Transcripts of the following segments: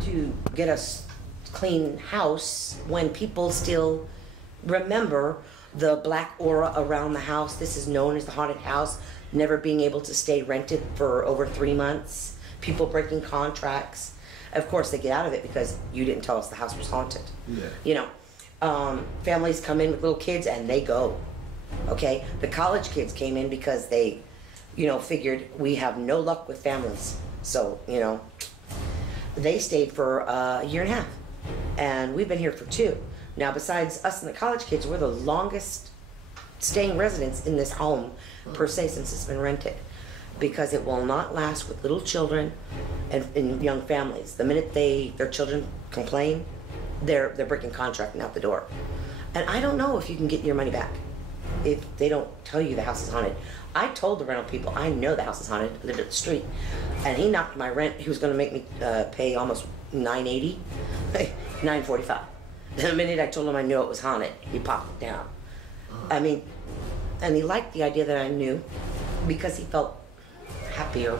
hard to get a clean house when people still remember the black aura around the house. This is known as the haunted house, never being able to stay rented for over 3 months, people breaking contracts. Of course, they get out of it because you didn't tell us the house was haunted. Yeah. You know, families come in with little kids and they go. Okay, the college kids came in because they, you know, figured we have no luck with families. So, you know, they stayed for a year and a half. And we've been here for 2. Now, besides us and the college kids, we're the longest staying residents in this home, per se, since it's been rented. Because it will not last with little children and young families. The minute their children complain, they're breaking contract and out the door. And I don't know if you can get your money back if they don't tell you the house is haunted. I told the rental people, I know the house is haunted, I lived at the street. And he knocked my rent, he was gonna make me pay almost $980, $945. The minute I told him I knew it was haunted, he popped it down. I mean, and he liked the idea that I knew because he felt happier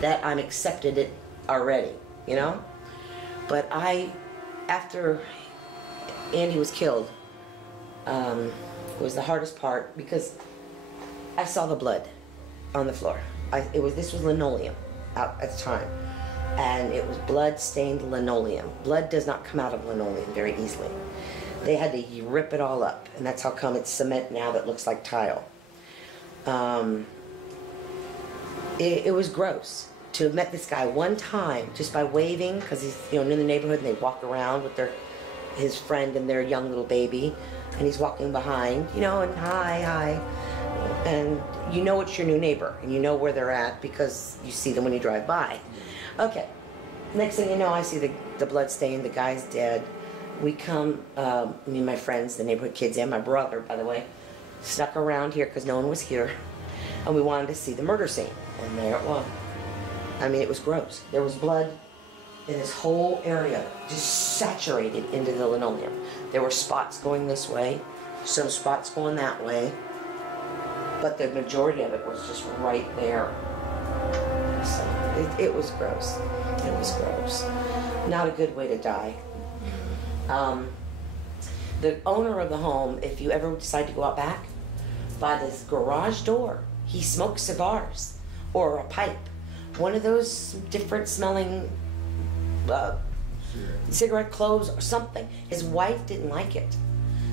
that I'm accepted it already, you know? But after Andy was killed, was the hardest part because I saw the blood on the floor. This was linoleum out at the time, and it was blood-stained linoleum. Blood does not come out of linoleum very easily. They had to rip it all up, and that's how come it's cement now that looks like tile. It was gross to have met this guy one time just by waving, because he's, you know, in the neighborhood, and they walk around with his friend and their young little baby, and he's walking behind, you know, and hi, and you know it's your new neighbor, and you know where they're at because you see them when you drive by. Okay, next thing you know, I see the blood stain, the guy's dead. We come, me and my friends, the neighborhood kids, and my brother, by the way, snuck around here because no one was here, and we wanted to see the murder scene, and there it was. I mean, it was gross. There was blood in this whole area, just saturated into the linoleum. There were spots going this way, some spots going that way, but the majority of it was just right there. So it was gross. It was gross. Not a good way to die. The owner of the home, if you ever decide to go out back, by this garage door, he smokes cigars or a pipe. One of those different smelling cigarette cloves or something. His wife didn't like it,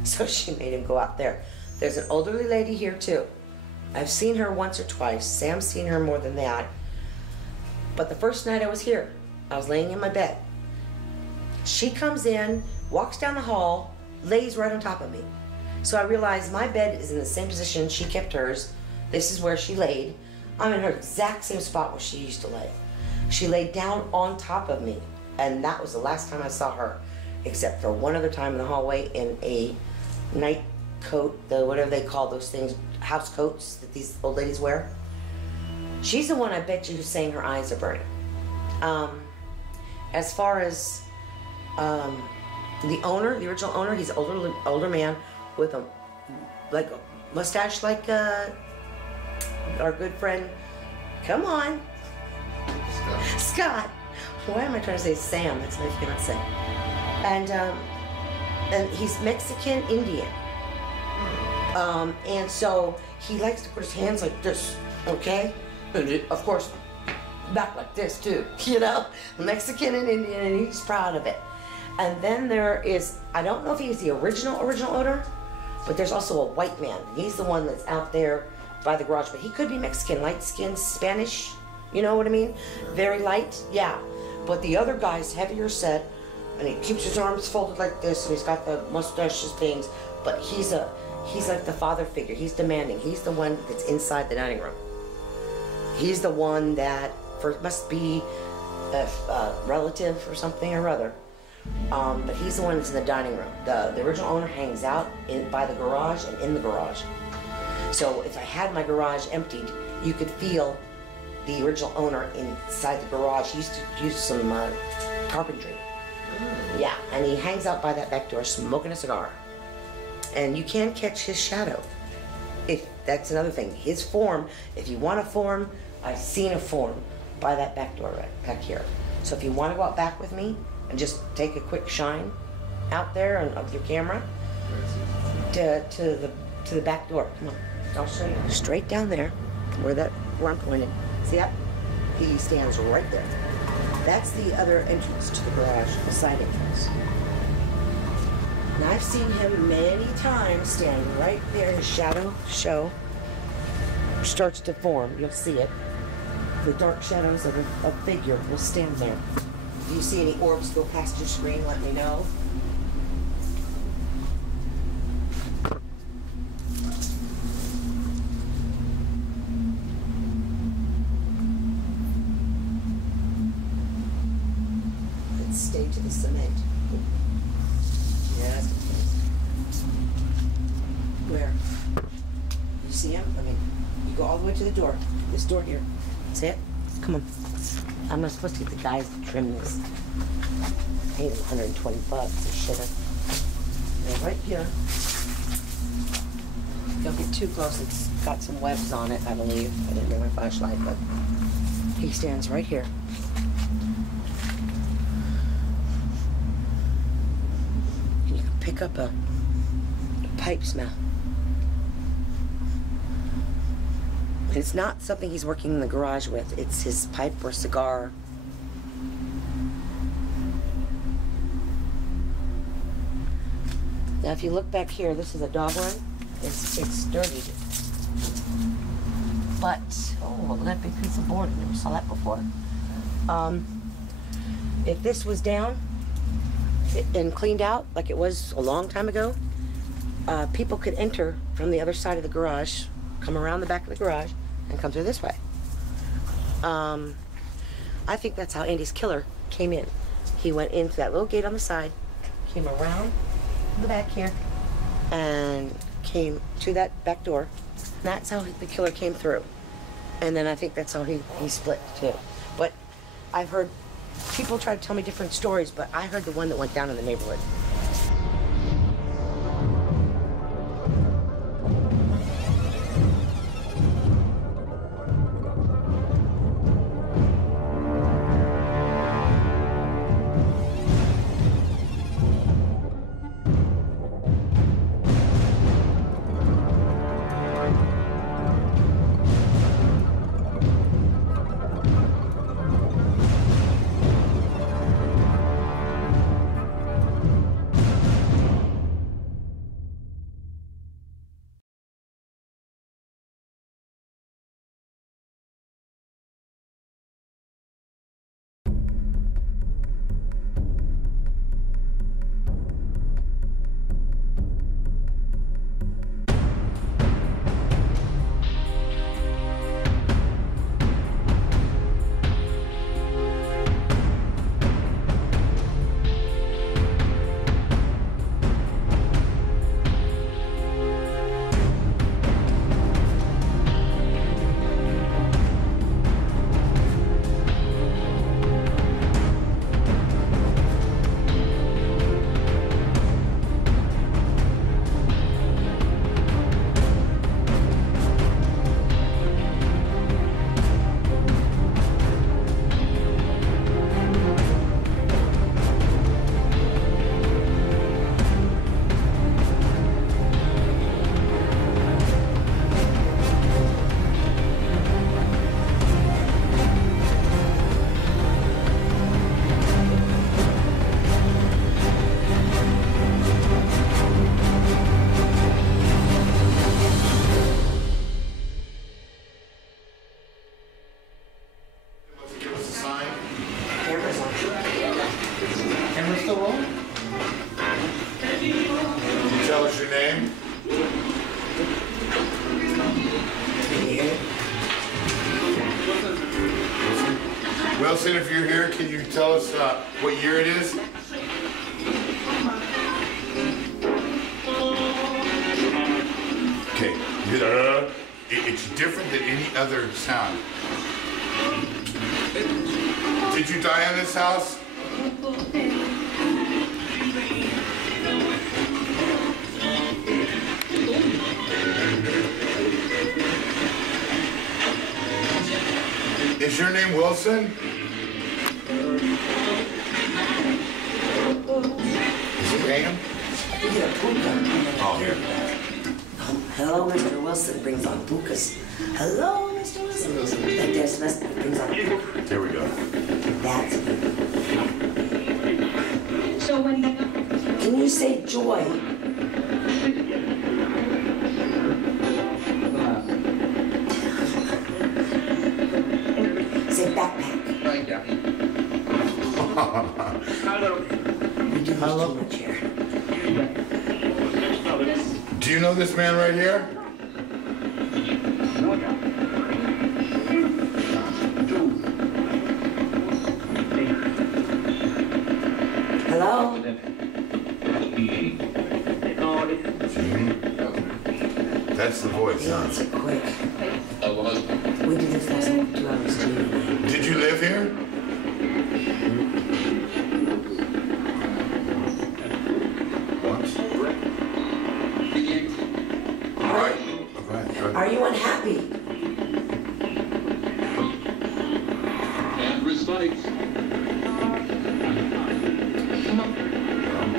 so she made him go out there. There's an elderly lady here too. I've seen her once or twice. Sam's seen her more than that. But the first night I was here, I was laying in my bed. She comes in, walks down the hall, lays right on top of me. So I realized my bed is in the same position she kept hers. This is where she laid. I'm in her exact same spot where she used to lay. She laid down on top of me, and that was the last time I saw her, except for one other time in the hallway in a night coat, whatever they call those things, house coats that these old ladies wear. She's the one, I bet you, who's saying her eyes are burning. As far as the owner, the original owner, he's an older man with a mustache like our good friend, come on, Scott. Why am I trying to say Sam? That's my fiance. And he's Mexican Indian. And so he likes to put his hands like this, okay? And of course, back like this too, you know? Mexican and Indian, and he's proud of it. And then there is, I don't know if he's the original owner, but there's also a white man. He's the one that's out there by the garage, but he could be Mexican, light-skinned, Spanish, you know what I mean? Very light, yeah. But the other guy's heavier set, and he keeps his arms folded like this, and he's got the mustaches things, but he's like the father figure. He's demanding. He's the one that's inside the dining room. He's the one that must be a relative or something or other. But he's the one that's in the dining room. The original owner hangs out by the garage and in the garage. So if I had my garage emptied, you could feel the original owner inside the garage. He used to use some carpentry. Yeah, and he hangs out by that back door smoking a cigar. And you can catch his shadow. That's another thing. His form, if you want a form, I've seen a form by that back door right back here. So if you want to go out back with me, and just take a quick shine out there and of your camera to the back door. Come on, I'll show you. Straight down there, where I'm pointing. See that? He stands right there. That's the other entrance to the garage, the side entrance. And I've seen him many times stand right there. His shadow starts to form. You'll see it. The dark shadows of a figure will stand there. If you see any orbs go past your screen, let me know. Let's stay to the cement. Yes. Where? You see him? I mean, you go all the way to the door. This door here. See it? Come on. I'm not supposed to get the guys to trim this. I paid him $120. I should have. And right here. Don't get too close. It's got some webs on it, I believe. I didn't bring my flashlight, but he stands right here. You can pick up a pipe smell. It's not something he's working in the garage with. It's his pipe or cigar. Now, if you look back here, this is a dog run. It's dirty. But, oh, look at that big piece of board. I never saw that before. If this was down and cleaned out like it was a long time ago, people could enter from the other side of the garage, come around the back of the garage, and come through this way. I think that's how Andy's killer came in. He went into that little gate on the side, came around the back here, and came to that back door. That's how the killer came through. And then I think that's how he split too. But I've heard people try to tell me different stories, but I heard the one that went down in the neighborhood. Wilson, if you're here, can you tell us what year it is? Okay. It's different than any other sound. Did you die in this house? Is your name Wilson? name? We get a puka. Oh, here. Hello, Mr. Wilson brings on pukas. Hello, Mr. Wilson. Like there's less brings on puka. There we go. That's puka. So when Can you say joy? Say backpack. Thank you. Hello. We do this too much here. Do you know this man right here? Hello? Jimmy? That's the voice, Yeah, huh? answer quick. We did this last night for 2 hours too. Did you live here? Once? All right. Go ahead. Are you unhappy? And recite.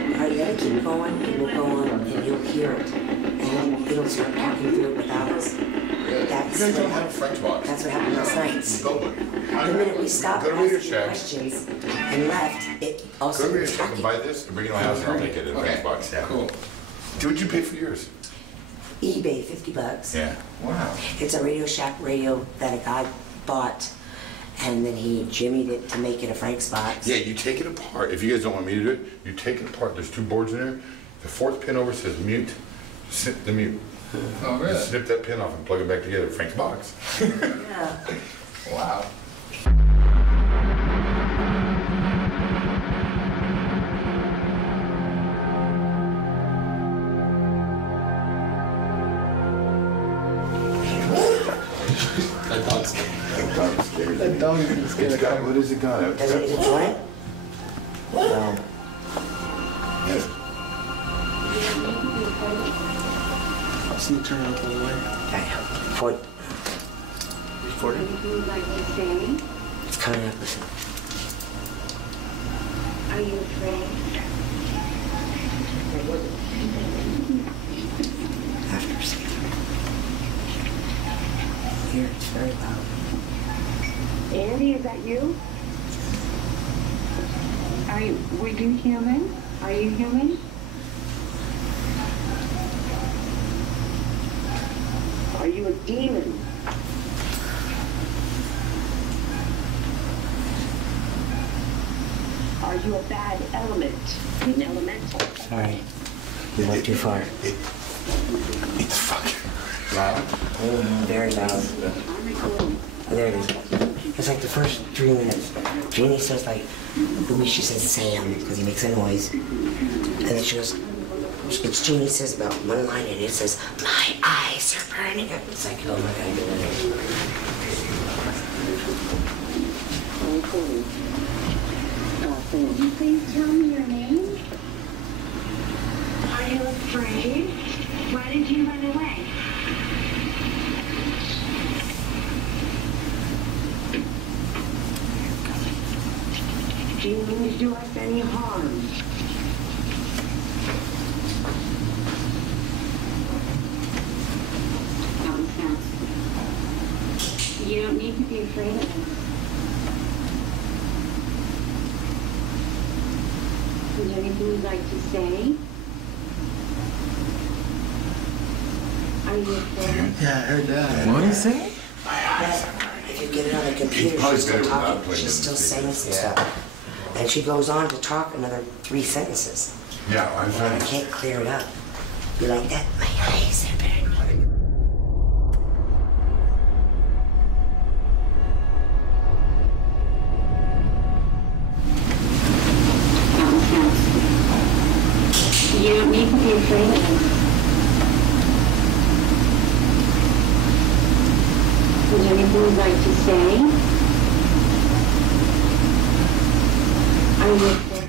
All right, let it keep going, and we'll go on, and you'll hear it. And it'll start talking through it without us. That's You guys don't what have a happened. French box. That's what happened last night. Go look. The minute we stopped Go to Radio asking Shack. questions and left, it Go also to Radio was Shack and talking. buy this and bring it to my house and I'll make it in a French box. Yeah. Cool. What'd you pay for yours? eBay, $50. Yeah. Wow. It's a Radio Shack radio that a guy bought, and then he jimmied it to make it a Frank's box. Yeah, you take it apart. If you guys don't want me to do it, you take it apart. There's 2 boards in there. The 4th pin over says mute. Snip the mute. Oh, really? Snip that pin off and plug it back together. Frank's box. Yeah. Wow. That dog's scared. That dog's scared. That dog is scared. It's got, what has it got? Does it enjoy it? No. Can you turn it up all the way? For, Recording? anything you'd like to say? it's coming up. Listen. Are you afraid? After sleep. Here, it's very loud. Andy, is that you? Were you human? Are you human? Are you a demon? Are you a bad element? An elemental? Sorry. You went too far. It's fucking loud. Very loud. I'm recording. Oh, there it is. It's like the first 3 minutes. Jeannie says like, she says Sam, because he makes a noise. And then she goes, it's Jeannie says about one line and it says, my eyes are burning. It's like, oh my God. I'm recording. Could you please tell me your name? Are you afraid? Why did you run away? Do you mean to do us any harm? Nonsense. You don't need to be afraid of us. Is there anything you'd like to say? Are you afraid? Yeah, I heard that. What did he say? If you get it on the computer, probably she's still better without talking. putting She's it still in the saying some stuff. And she goes on to talk another 3 sentences. Yeah, I'm And I trying. can't clear it up. Be like that, my eyes are burning. You don't need to be afraid of us. Is there anything you'd like to say? Are you afraid?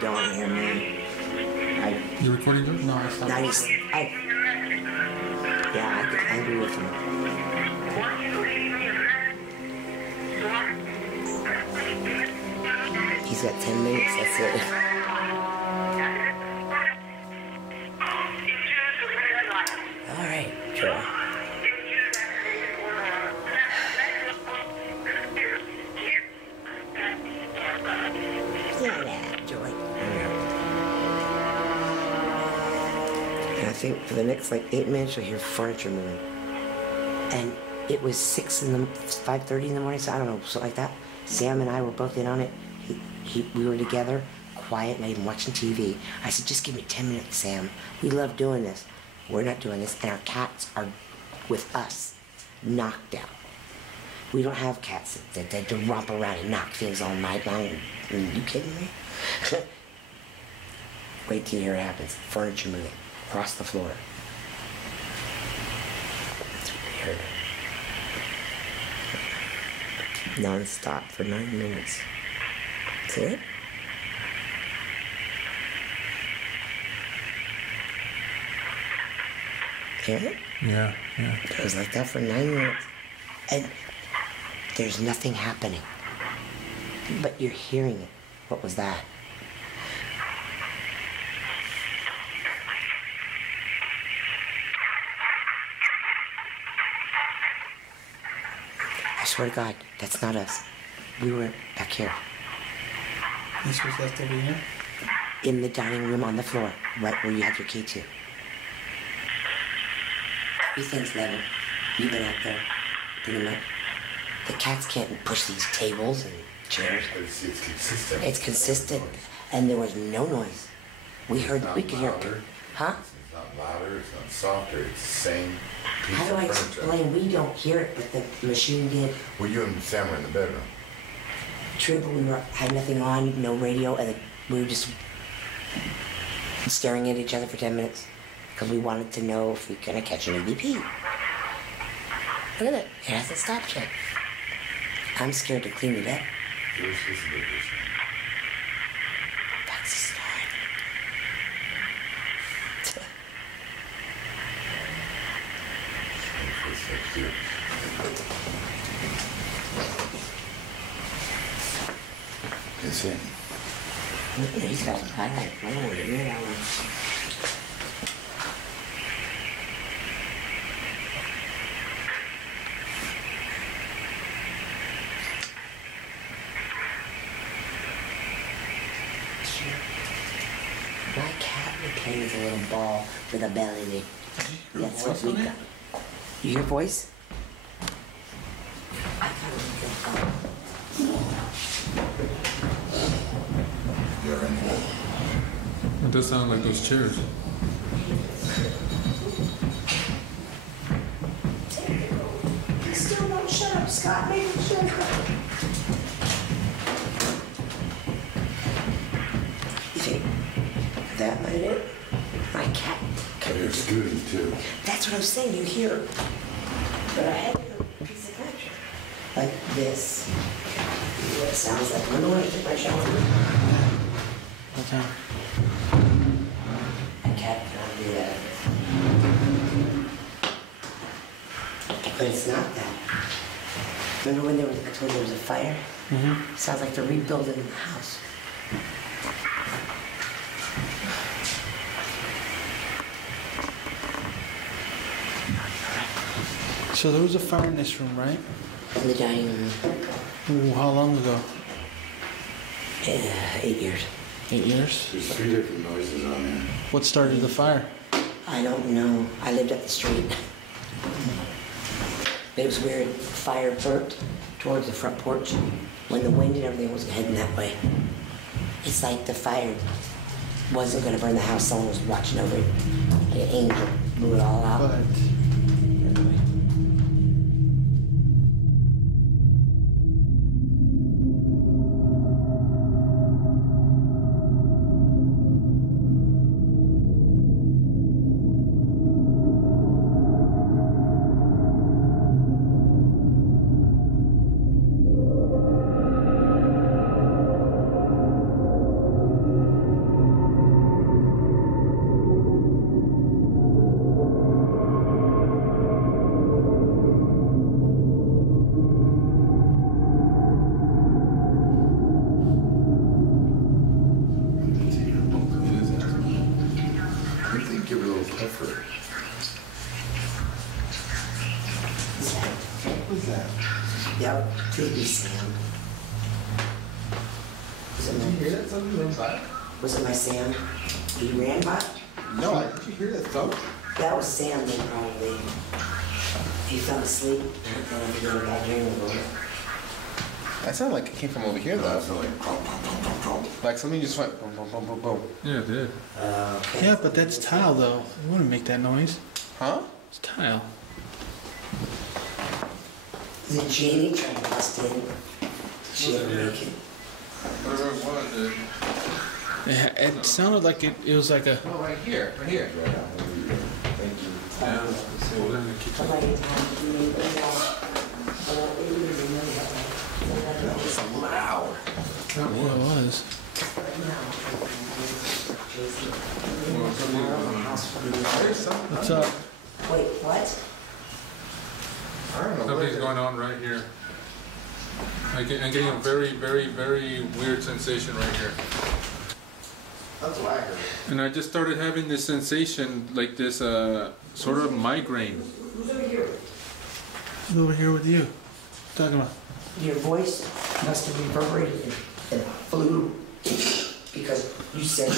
don't hear me. You recording this? No, I stopped. Yeah, I get angry with him. He's got 10 minutes, that's it. All right, Joy. Yeah, Joy. And I think for the next like 8 minutes you'll hear furniture moving. And it was 5:30 in the morning, so I don't know, something like that. Sam and I were both in on it. We were together, quiet, not even watching TV. I said, just give me 10 minutes, Sam. We love doing this. We're not doing this, and our cats are with us, knocked out. We don't have cats that romp around and knock things all night long. Are you kidding me? Wait till you hear it happens. Furniture moving across the floor. That's weird. Non-stop for 9 minutes. See it? Hear it? Yeah. It was like that for 9 minutes. And there's nothing happening. But you're hearing it. What was that? I swear to God, that's not us. We were back here. This was left over here? In the dining room on the floor, right where you had your key to. Everything's level. You've been out there, pretty much. The cats can't push these tables and chairs. It's consistent. It's consistent, and there was no noise. We could hear. Huh? It's not louder, it's not softer, it's the same piece How do I of furniture. explain? We don't hear it, but the machine did. Well, you and Sam were in the bedroom. True, but we had nothing on, no radio, and we were just staring at each other for 10 minutes because we wanted to know if we were gonna catch an EVP. Look at it. It hasn't stopped yet. I'm scared to clean it up. You're supposed to do this. That's a start. It's like here. It's in. He's got a highlight. I don't want to hear that one. My cat would play with a little ball with a bell in it. That's what we got. You hear voice? I thought it was You're in here. It does sound like those chairs. Still don't shut up, Scott. Make him shut up. You think that might it? My cat. They're scooting too. That's what I was saying. You hear, but I had a piece of connection like this. What it sounds like. Remember when I took my shower? What time? A cat cannot do that. But it's not that. Remember when there was a fire? Mm-hmm. Sounds like they're rebuilding the house. So there was a fire in this room, right? In the dining room. Ooh, how long ago? 8 years. 8 years? There's 3 different noises on there. What started the fire? I don't know. I lived up the street. It was weird. Fire burped towards the front porch when the wind and everything was heading that way. It's like the fire wasn't going to burn the house. Someone was watching over it. Like an angel blew it all out. But Baby Sam. Did you hear that something run by? Was it my Sam? He ran by? No, did you hear that thump? That was Sam then probably. He fell asleep and then he went back in the room. That sounded like it came from over here though. Like something just went boom, boom, boom, boom, boom. Yeah, it did. Okay. Yeah, but that's tile though. You wouldn't make that noise. Huh? It's tile. Is it Jamie trying to bust in? She ever make it? Whatever it was, It sounded like it was like a. No, right here, right here. yeah. So we're in the kitchen. That was so loud. Yeah, it was. There's something. What's up? Wait, what? I don't know Something's what. going on right here. I'm getting a very, very, very weird sensation right here. That's what I heard. And I just started having this sensation, like this sort of migraine. Who's over here? Who's over here with you? Talking about. Your voice must have reverberated and flew because you said,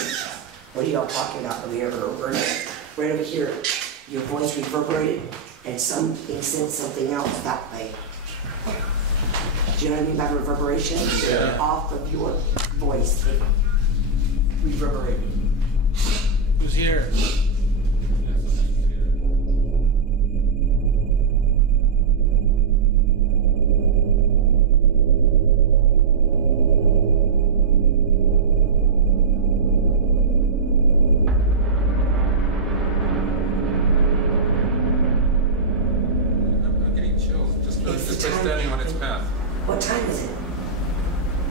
what are y'all talking about over here? Right over here, your voice reverberated and something said something else that way. Do you know what I mean by reverberation? Yeah. Off of your voice, it reverberated. Who's here? I'm getting chills just by It's the time. standing on its path. What time is it?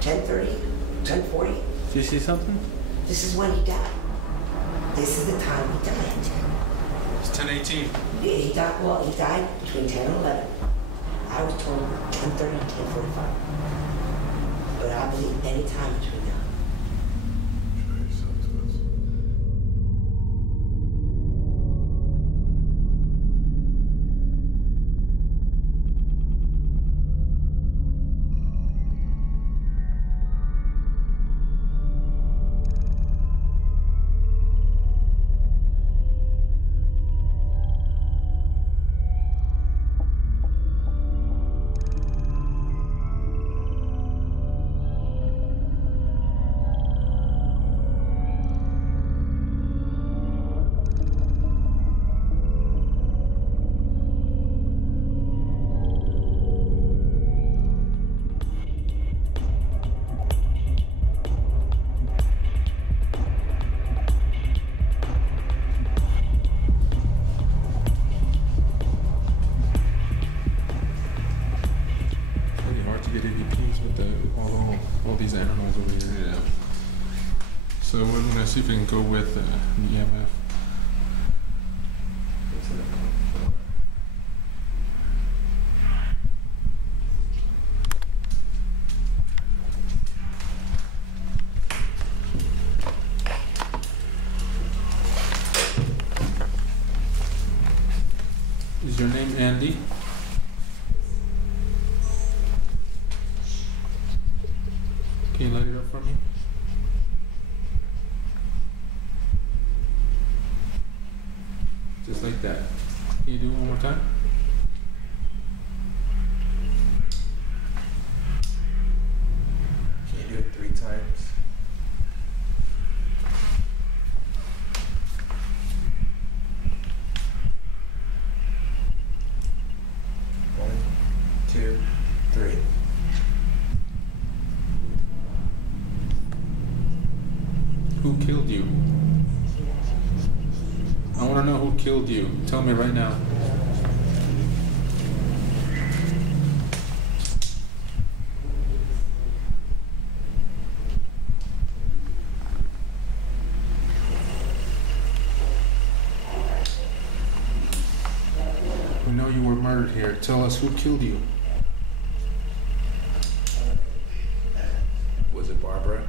10:30? 10:40? Do you see something? This is when he died. This is the time he died. It's 10:18. Yeah, he died, well, he died between 10 and 11. I was told 10:30 and 10:45. But I believe any time between now. It's pretty hard to get any peace with all these animals over here. Yeah. So we're gonna see if we can go with the EMF. Is your name Andy? Can you light it up for me? Just like that. Can you do it one more time? Can you do it 3 times? One, 2, 3. Who killed you? I want to know who killed you. Tell me right now. We know you were murdered here. Tell us who killed you. Was it Barbara?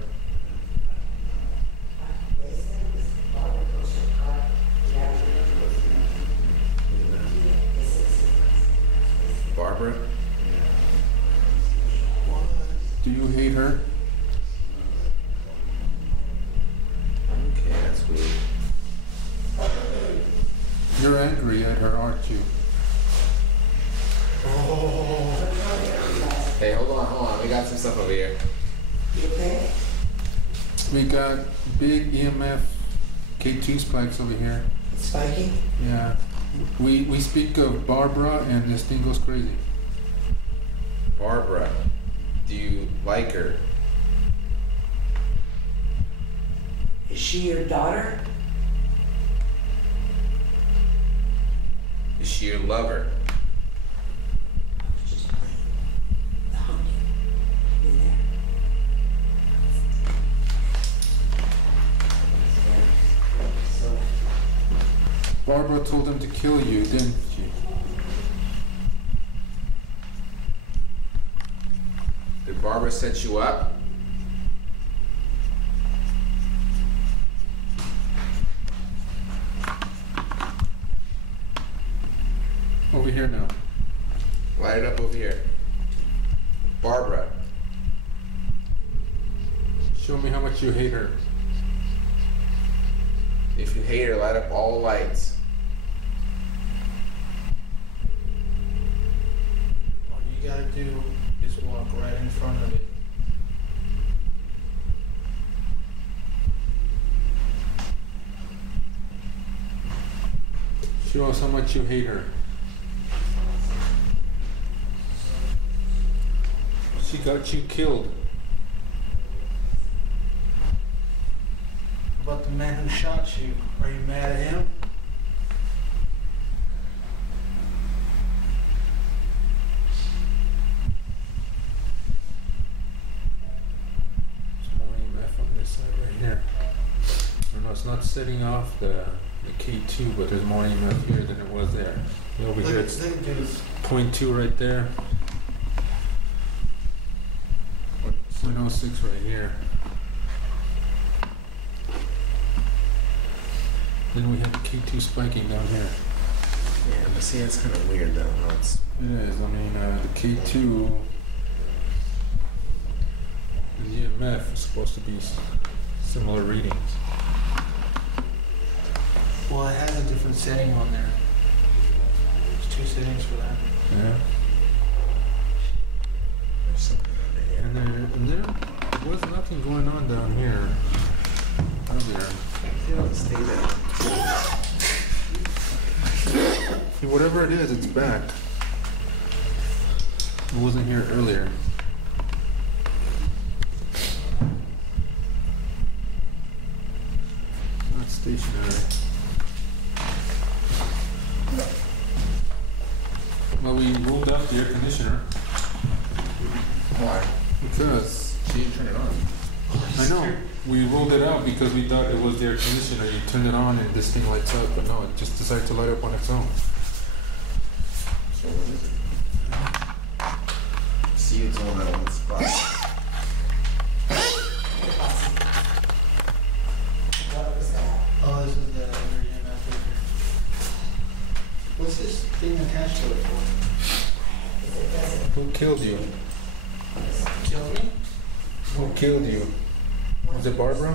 Barbara? hate her? Okay, that's weird. You're angry at her, aren't you? Hey, hold on. We got some stuff over here. You okay? We got big EMF K2 spikes over here. It's spiking? Yeah. We speak of Barbara and this thing goes crazy. Barbara, do you like her? Is she your daughter? Is she your lover? I was just playing. The humming. In there. So, Barbara told him to kill you, didn't she? Did Barbara set you up? Over here now. Light it up over here. Barbara, Show me how much you hate her. if you hate her, light up all the lights. All you gotta do is walk right in front of it. Show us how much you hate her. She got you killed. About the man who shot you, are you mad at him? There's more EMF on this side right here. No, it's not setting off the K2, but there's more EMF here than it was there. Over here it's Look at this. 0.2 right there. 0.06 right here. Then we have K2 spiking down here. Yeah, but see, that's kind of weird though. How it's It is. I mean, the K2 and the EMF is supposed to be similar readings. Well, it has a different setting on there. There's two settings for that. Yeah. there's something under here. And there was nothing going on down here earlier. You don't stay there. See, whatever it is, it's back. It wasn't here earlier. Not stationary. Well, we ruled out the air conditioner Why? because She didn't turn it on. I know we ruled it out because we thought it was the air conditioner. You turn it on and this thing lights up, but no, it just decided to light up on its own. So what is it? See, it's on that one spot. what was that? Oh, this is the other EMF filter. What's this thing attached to it for? It doesn't Who killed you? Kill me? Who killed you? Was it Barbara?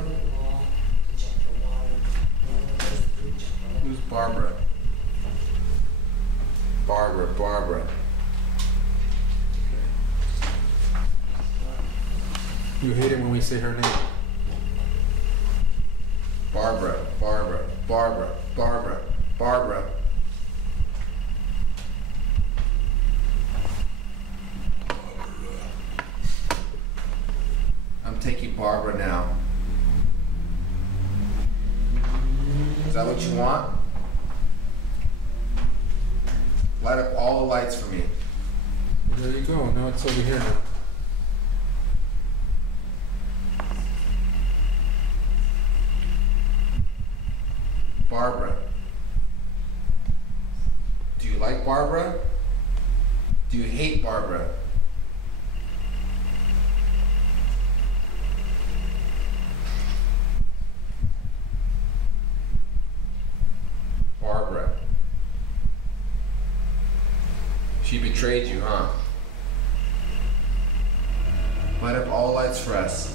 Who's Barbara? Barbara. You hate it when we say her name. Barbara. I'm taking Barbara now. Is that what you want? Light up all the lights for me. There you go. Now it's over here now. Barbara. Do you like Barbara? Do you hate Barbara? Barbara. She betrayed you, huh? Light up all lights for us.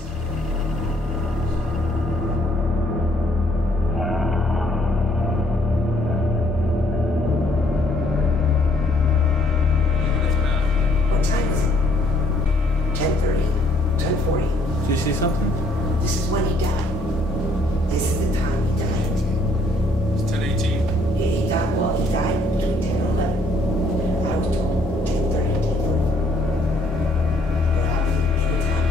What time is it? 10:30? 10:40? Did you see something? This is when he died. This is the time he died. It's 10:18. He died, well, he died between 10 and 11. I was told 10:30 and 10:40. What happened anytime?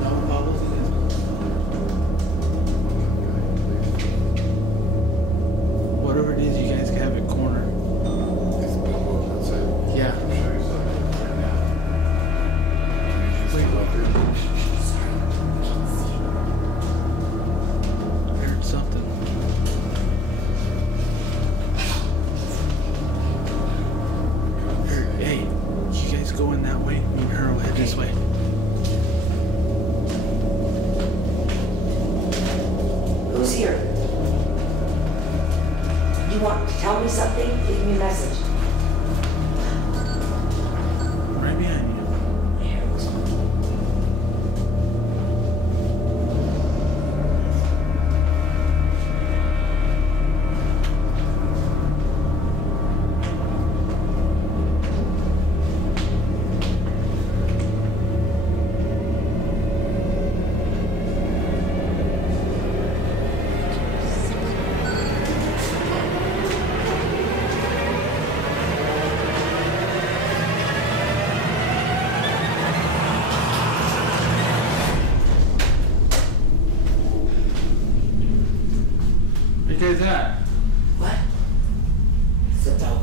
No, how old is it? Whatever it is, you guys can have it cornered. It's Bill, that's it. Yeah. I'll show you something right now. Can you just come up here? I heard something. Hey, you guys go in that way. Me and her will head this way. Who's here? You want to tell me something? Leave me a message. Right behind you. Where you guys at? What? It's a dog.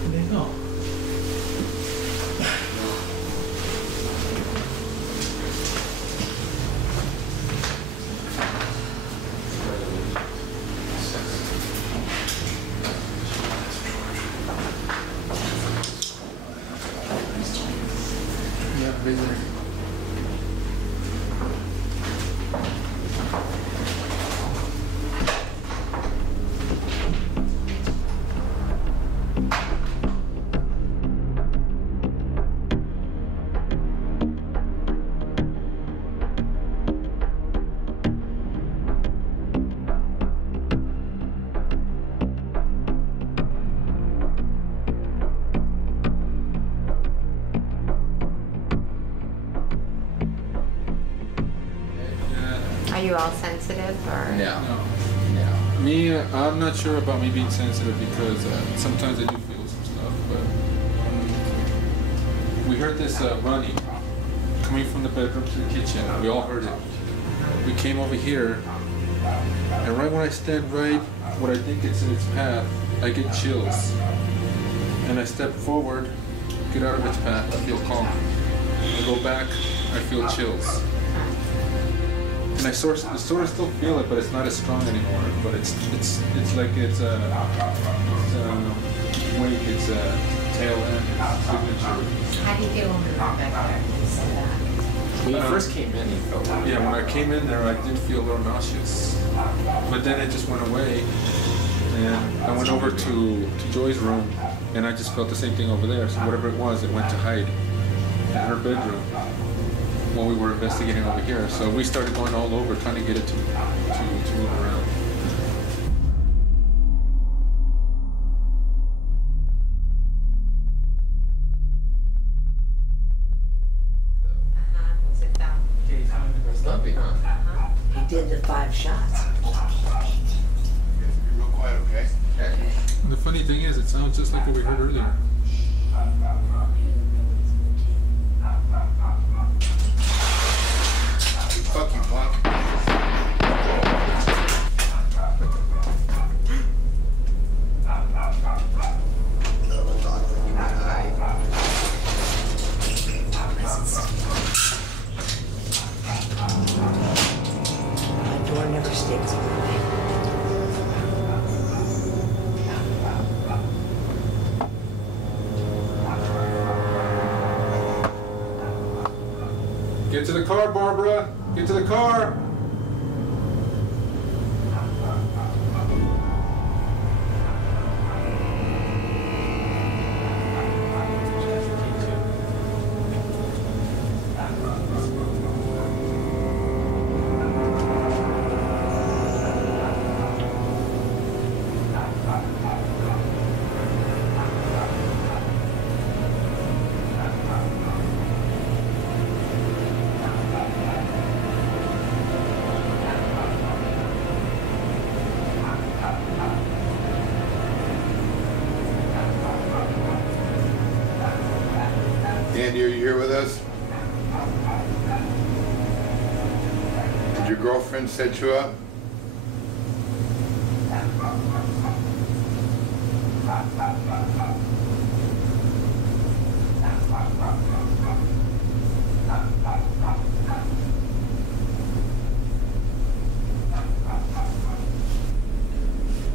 Where'd they go? Yeah, visitor. Yeah. Are you all sensitive or? No. No. No. Me, I'm not sure about me being sensitive because sometimes I do feel some stuff, but we heard this running coming from the bedroom to the kitchen. We all heard it. We came over here, and right when I stand right, what I think it's in its path, I get chills. And I step forward, get out of its path, I feel calm. I go back, I feel chills. And I sort of still feel it, but it's not as strong anymore. But it's like it's wake, it's tail end, it's signature. How do you feel when we went back there? You said that. When you first came in, you felt like Yeah, when I came in there, I did feel a little nauseous, but then it just went away. And I went over to Joy's room, and I just felt the same thing over there. So whatever it was, it went to hide in her bedroom while we were investigating over here. So we started going all over, trying to get it to move around. Was it down? it's not big, huh? He did the 5 shots. Be real quiet, okay? Okay. The funny thing is, it sounds just like what we heard earlier. Fuck you, punk. My door never sticks. Get to the car, Barbara. Get to the car. Andy, are you here with us? Did your girlfriend set you up?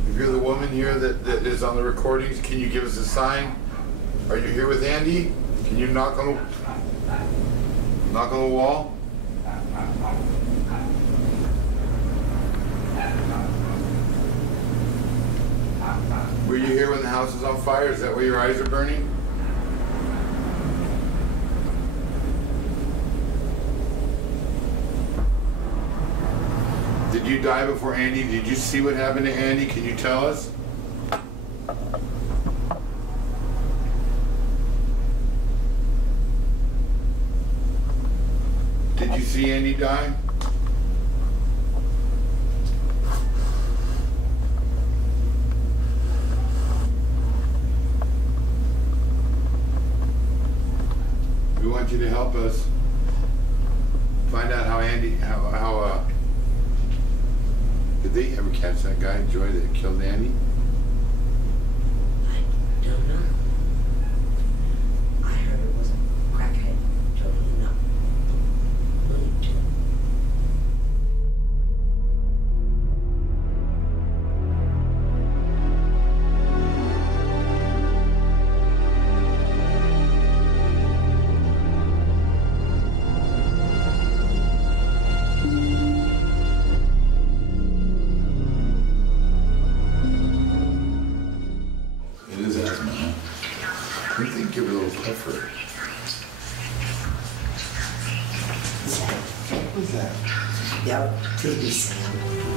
If you're the woman here that is on the recordings, can you give us a sign? Are you here with Andy? Can you knock on the wall? Were you here when the house was on fire? Is that why your eyes are burning? Did you die before Andy? Did you see what happened to Andy? Can you tell us? Did you see Andy die? We want you to help us find out how Andy, did they ever catch that guy, Joy, that killed Andy? I don't know. I heard it was a crackhead. Totally not. Believed it. It is asthma, huh? We think give it a little puffer. Who's that? Yeah, TB Sam.